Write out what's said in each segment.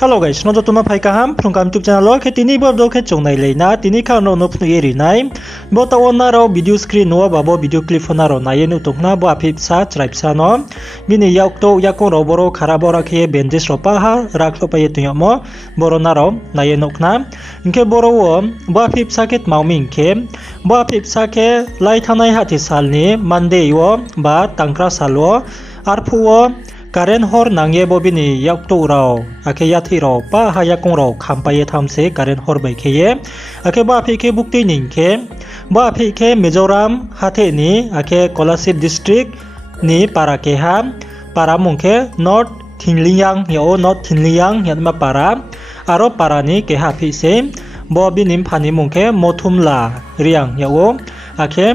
Hello guys, no jotuna phai kaham from kam YouTube channel lo tini bor do khe chongnai leina tini kha no no phnu eri nai bo tawona ro video screen no ba bo video clip phona ro nai nu tokna bo apip sa chraip sa no bini yak to yakon ro boro khara bora khe bandage ro pa ha rak lo pa yetu mo boro na ro nai nokna inke boro wo bo apip sa ket mauming khe bo apip sa khe lai thanai hati salni monday wo ba tangkra salo arphuo Karen hor nangye bobini yakto rao ake yathi rao pa hayakong rao khampaye thamse Karen hor bai kheye ake ba phike bukti ningkhe ba phike Mizoram hathe ni ake Kolasip district ni parake ha para mungkhe North Thinliyang yo North Thinliyang yatma para aro parani ke ha phise bobinim phani mungkhe Mothumla riang yo ake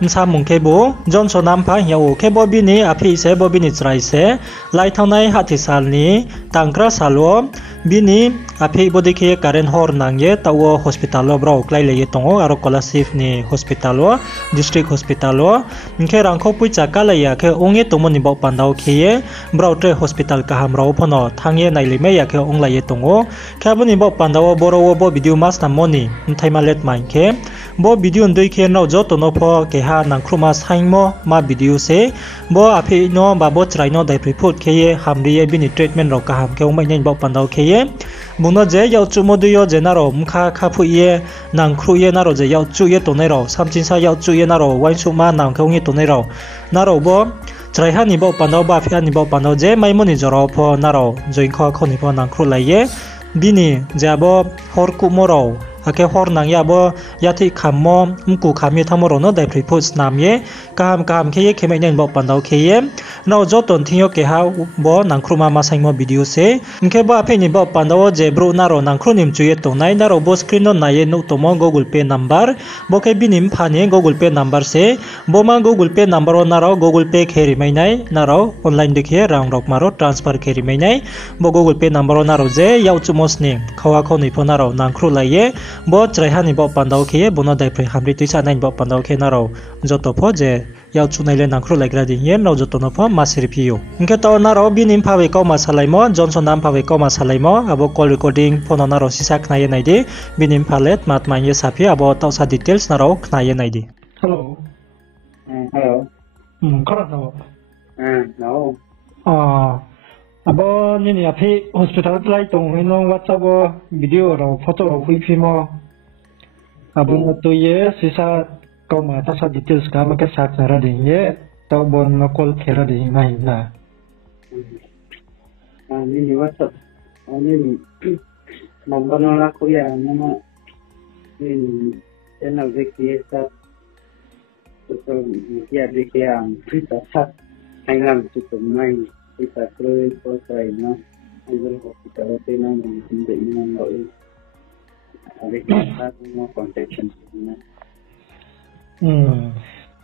Msa mungke bu Johnson nampa yau ke bobini api se bobini chrai se lai thaunai hati salni tangkra salo bini api bodike Karen hor nangye tawo hospital lo bro klai leye tongo aro Kolasip ni hospital lo district hospital lo nke rangkho pui chaka laya ke onge tomoni bok pandau kheye bro tre hospital kaham ro phono thangye nailime ya ke ong laye tongo khabuni bok pandau boro bo video mas namoni thaima let mainke bo video ndoi khe no joto no pho ke ha nangkruma saingmo ma video se bo api no ba bo chrai no dai report kheye hamriye bini treatment ro kaham ke ong mai nei bok pandau kheye Muno je yau chu modu yo je naro mkha khapu ye nang khru ye naro je yau chu ye tonai ro samchin sa yau chu ye naro wain chu ma nang khong ye tonai ro naro bo chrai ha ni bo pandau ba phia ni bo pandau je mai moni joro pho naro join kho khoni pho nang khru lai ye bini jabo hor ku moro ake hor nang ya bo yathi khammo mku khami thamoro no dai prepos nam ye kam khe ye khemai nen bo pandau khe ye no joton thiyo ke ha bo nangkruma ma saimo video se nke ba phe ni bo pandau je bro naro nangkrunim chuye to nai naro bo screen no naye no tomo Google Pay number bo ke binim phane Google Pay number se bo ma Google Pay number naro Google Pay kheri mai nai naro online dekhe rang rok maro transfer kheri mai nai bo Google Pay number naro je yau chumos ni khawa khoni pho naro nangkru lai ye bo chraihani bo pandau khe bono dai pre hamri tuisa nain bo pandau khe naro joto pho je yau chunai le nangkru laikra ding ye no joto no pho masir piu inke to naro binim phawe ko ma salaimo Johnson nam phawe ko ma salaimo abo call recording phone naro sisak naye naide binim phalet mat manye sapi abo tausa details naro knaye naide hello hello correct no no abo ni api hospital lai tong no whatsapp video ro photo ro hui phimo abo to ye sisa ko ma ta sa details ka ma ka sak na ra ding ye to bon no call khera ding mai na ni WhatsApp ni number no la ko ya no ni channel de kiesa to ya de que frita sa tengan tu mai kita terus posai no el hospital te no de no de casa no contention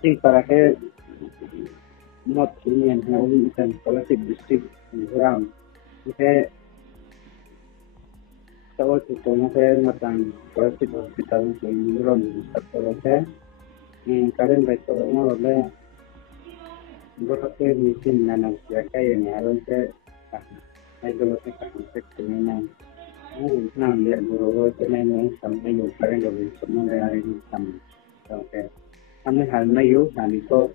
sí para que no tenían un Kolasip district Mizoram que todo esto no se matan Kolasip hospital en Mizoram todo que en Karen Beto no le Borraque mi sin nana ya que en alonce hay que lo que concepto no no le boro tenemos también yo Karen lo no le hay también okay hame hal mayu nanito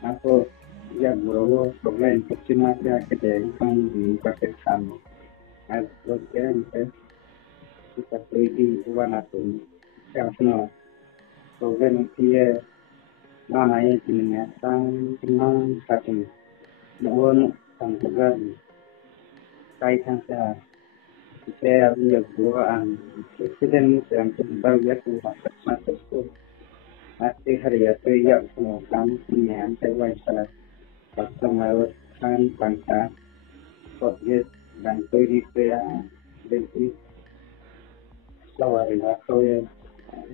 ako ya boro problem kecil ya que te kan di Pakistan al lo que es kita pergi wana tu ya no problem kia mana ya tinnya sang tenang satu mohon sang tegan kai sang sa saya ya bukan presiden yang baru ya tu masuk Ati hari ya tu ya semua kan punya terway salah customer kan bangsa project dan turi saya dari lawari lah kau ya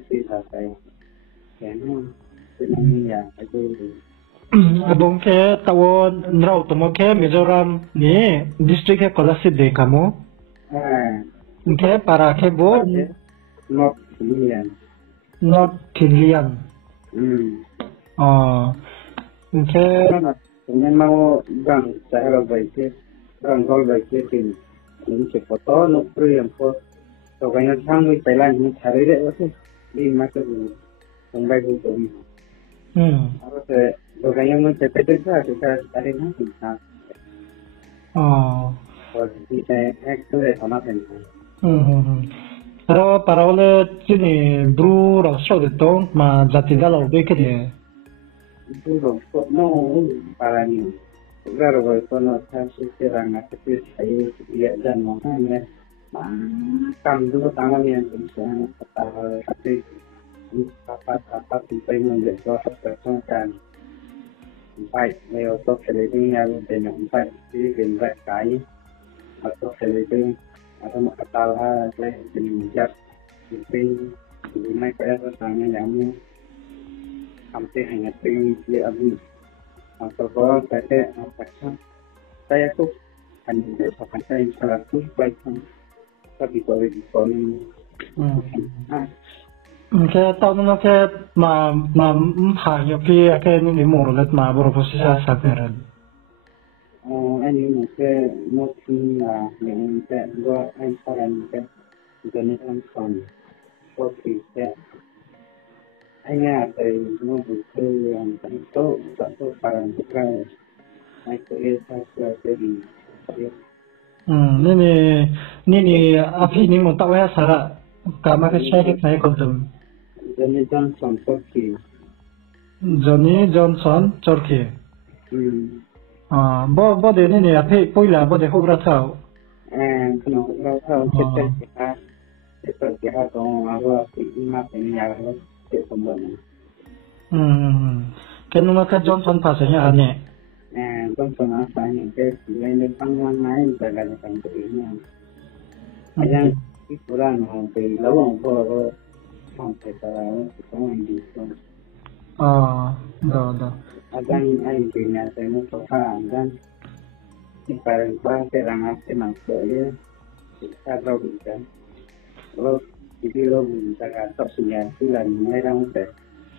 tidak saya yang ya itu abong ke tawo nrau tomo ke Mizoram ni district ke Kolasip de kamu ke para ke bo not million North Thinliyang Kemudian mau bang saya baik bang gol baik những chuyện của to nó riêng của tôi cái nhân thang mình phải làm những thay đấy thôi đi mà cái không bay vô tụi rồi cái nhân mình phải đến ra chúng ta đã đến hết thì sao rồi thì cái cái này nó thành Pero parole chini bru ro so de tong ma jati da lo be kede bru ro no para ni claro que cuando se cierran a que ahí ya no hay cam dulu tangan yang bisa tapi apa sampai menjadi persoalan baik leo to selebi yang dengan baik di dengan kai atau selebi atau makatalah saya menjadi di mai pada tangan yang hampir hanya tinggi abu atau kalau saya tuh hanya sampai saya salah tuh baik tapi kalau di kon ke tao nó ke mà phải nhiều khi cái những cái mổ lết mà bro có sẽ sao cái rồi anh những cái một là những cái do anh sao anh cái nên anh còn có thì sẽ anh nghe thì nó được từ thành phố bằng cái anh có yêu sao cái gì ini api ini mau tahu ya Sarah karena saya naik konsum Johnny Johnson Turkey Johnny Johnson Turkey bo de ni api poila bo de hobra thau cái nó hobra thau kita con agua y más tenía algo que son buenos cái nó cái Johnson pasanya aneh Johnson apa những cái lên tăng ngoan máy và là thành tự nhiên anh cái số là nó từ lâu không có không thể là có anh đi không đó anh thì nhà sẽ nó có pha anh thì phải qua cái rằng cái mặt sợi ta đâu bị cái lo thì lo mình ta cả tập sinh nhà cứ là ngay đang sẽ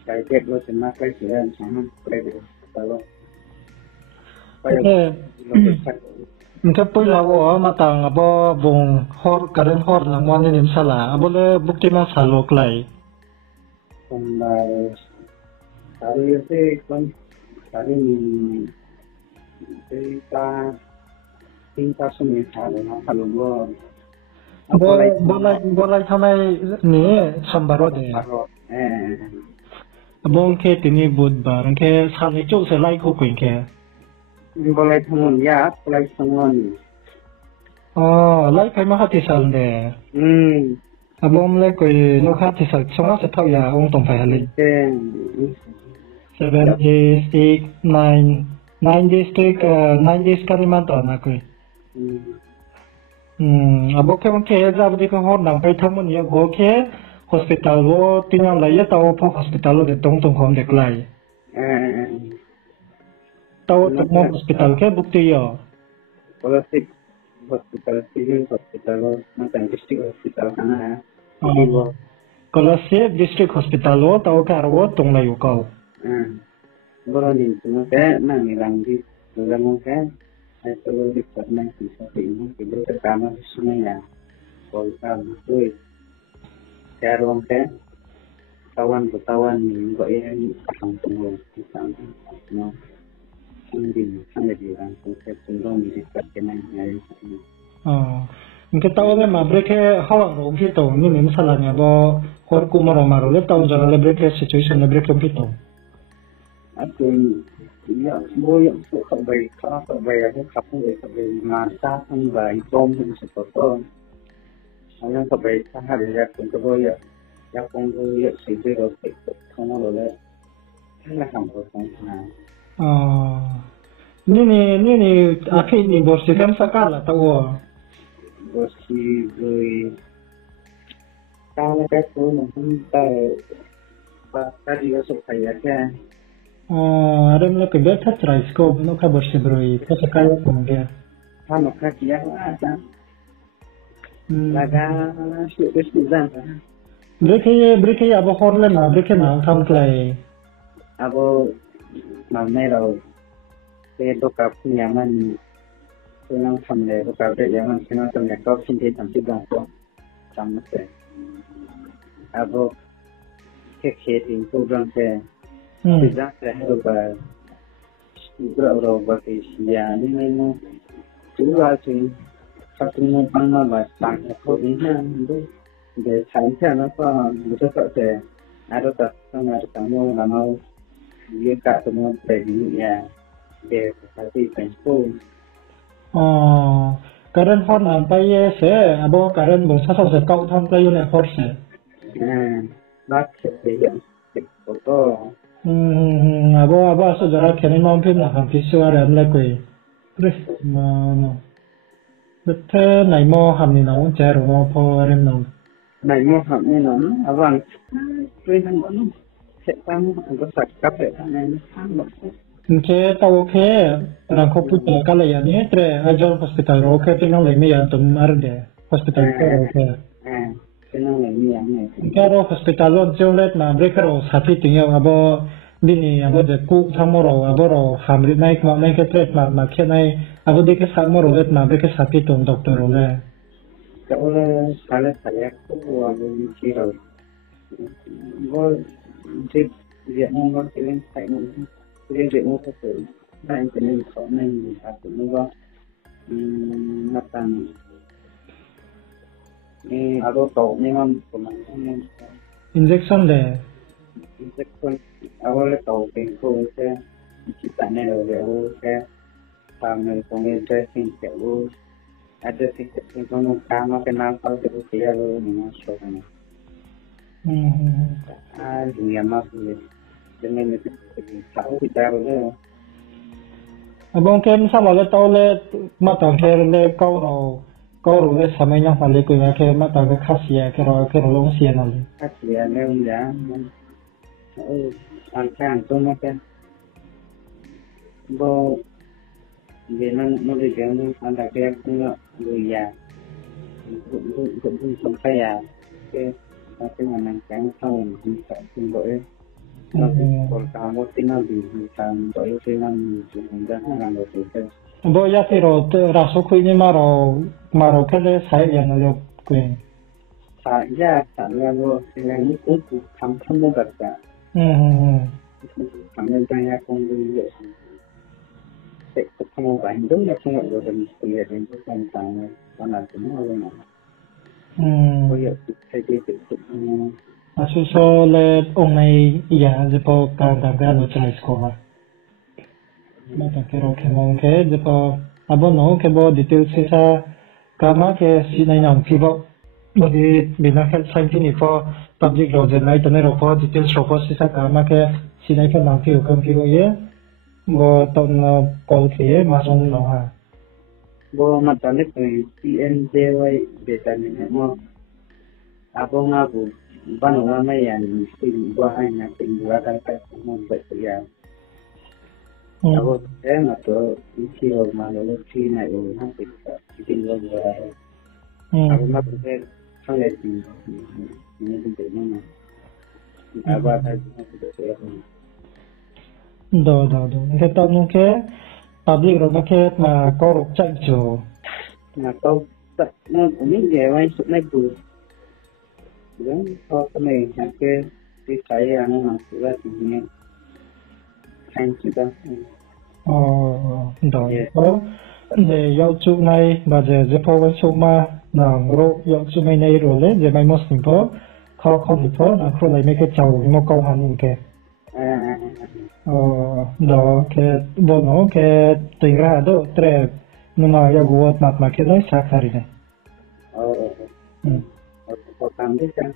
cái kết lo sẽ mắc cái sự anh sáng cái được ta lo Mungkin pula wo matang abo bung hor karen hor lang wan ni sala abo le bukti ma salok lai hari itu kan hari ni kita semua ada kalau boleh sampai ni sambaro de abong ke tini budbar ke sani chok se lai ko kuin ke boleh temun ya boleh semua ni lai kai ma hati sal de abong le koi no hati sal songa se thau ya ong tong phai hali 7 days 8 9 days take 9 days kariman to na koi abong ke mong ke jab de ko hor nang pai thamun ya go ke hospital wo tinang lai ya taw pho hospital lo de tong hom dek lai tahu mau hospital ke bukti ya? Kalau civil hospital, macam district hospital sana. Kalau district hospital lo tahu ke arwah tong layu kau. Kalau ni cuma ke nang hilang di dalam ke, itu di sana bisa ini kita pertama semuanya. Kalau tu, sekarang ke kawan ni kau yang akan tunggu di sana. No. Sampai di orang konsep tunggu di perkenan hari ini. Mungkin tahu le ma breke hawa ro pito ni misalnya bo hor kumaro maro le tahu jangan le breke situation le breke pito. Aku ya boleh sampai aku sampai masa sampai jom seperti yang sampai hari ya untuk ya pun ya sih ro kamu boleh nak kamu Ini akhir ni bosi kan sakala tahu. Bosi beri kalau kita mungkin tadi masuk saya kan. Ada mula kebetulan try scope, no kabar bosi beri. Kita sakala pun dia. Kamu kerja apa? Laga sudah. Berikut apa horlen lah, berikut nang kamplay. Apa namanya lo, itu kapunya man, คือน้องทำเลยพวกเราได้ยังมันคือน้องทำเลยก็ชิ้นที่30ดองก็จำไม่ได้อาโบเคทิ้งตัวดองแค่ที่จะให้เราเราบัดนี้ยานี่ไม่รู้ตัวจริงถ้าคุณมองมาแบบต่างจากคนอื่นนะด้วยเดี๋ยวใช้แค่นั้นก็ไม่ใช่ก็แต่อาจจะต้องมาทำโน่นทำเอาเรื่องการสมมติเป็นอย่างเงี้ยเดี๋ยวภาษีเป็นผู้การฟอนไปเยอะเสียบ่การบ่ซะซะเก่าทำไปอยู่ในฟอนเสียบักเสียเก็บโฟโต้บ่สุดาแค่นี้มองพิมพ์นะพิสวาร์มเลยกุยพริสมาโนแต่เธอไหนมอหำนี่น้องเจอหรือมอพอเริ่มน้องไหนมอหำนี่น้องระวังด้วยทั้งหมดเสร็จตั้งก็สักกับเลยทั้งนั้นทั้งหมดโอเคตัวโอเครังคบพูดกันเลยอย่างนี้แต่อาจารย์ hospital โอเคเป็นน้องเลยไม่ยังตุ้มอาร์เด hospital ก็โอเคเป็นน้องเลยไม่ยังเนี่ยแค่เรา hospital เราเจ้าเล็ดมา breaker เราสาธิตอย่างอ่ะบ่ดินี่อ่ะบ่จะกู้ทั้งหมดเราบ่เราหามริดนายมาไม่แค่เทรดมาแค่นายอ่ะบ่ดีแค่สามหมดเราเล็ดมา breaker สาธิตตรงด็อกเตอร์เราเลยแต่ว่าsayaกู้ว่ามีที่เราบ่ที่เรียนมองที่เล่นใส่หมดเรียนเรื่องก็คือได้เป็นเรื่องของในอาชีพนี้ก็นับตั้งอาโรโตนี่มันประมาณนี้ injection เลย injection อาโรโตเป็นคู่ใช่ที่ตั้งในเราเรียกว่าทำในตรงนี้ dressing เกี่ยวกับ dressing เป็นคนนุ่งกางมาเป็นน้ำเขาจะรู้ที่เราเนี่ยมาโชว์กันเนี่ยมาคือdengan itu tahu kita boleh abang kem sama le tau le mata ke le kau le sama yang paling ku ke mata ke khasia ke long sia na le khasia le ya angkan tu macam bo dengan mula jangan anda ke punya ya untuk sampai ya ke tapi memang kan tahu bisa boleh kalau kamu tinggal di hutan, kalau tinggal di hutan, kalau itu. Bo ya kiro rasuk ini maro kele saya yang lalu kuin. Saya lo tinggal itu kamu berda. Kamu tanya kamu kamu bandung ya kamu udah kuliah di tentang mana semua orang. Oh ya, saya itu. Asuso le onai ya jepo kan no chai skoma mata kero kemon ke jepo abono ke bo detail sisa kama ke sinai nam pibo bodi bina health science ni for public road nai tane ro for details ro for sisa kama ke sinai for nam pibo kan pibo ye bo ton ko ke ma song no ha bo mata le PNJY beta ni mo abong abu Bano lama yang mesti buat hanya tinggal kata membuat dia. Aku saya atau isi malu isi naik orang kita tinggal buat. Aku nak pergi sampai ini untuk mana? Apa saja kita saya. Do. Kita mungkin public rumah kita nak kau cek jo. Nak kau tak nak ini dia main naik bus. Kalau kami sampai di saya anu masuk lah ini, kan kita. Đó. Để yêu chuộng này và để phô với chuộng mà nàng ro yêu chuộng này rồi đấy, để mai một sinh phô, khó không được phô, nàng phô lại mấy cái chầu một câu hẳn kề. Đó cái bộ nó cái tình ra đó, tre nhưng mà yêu gùa mà cái đấy sao khari này. Có tạm biết chăng?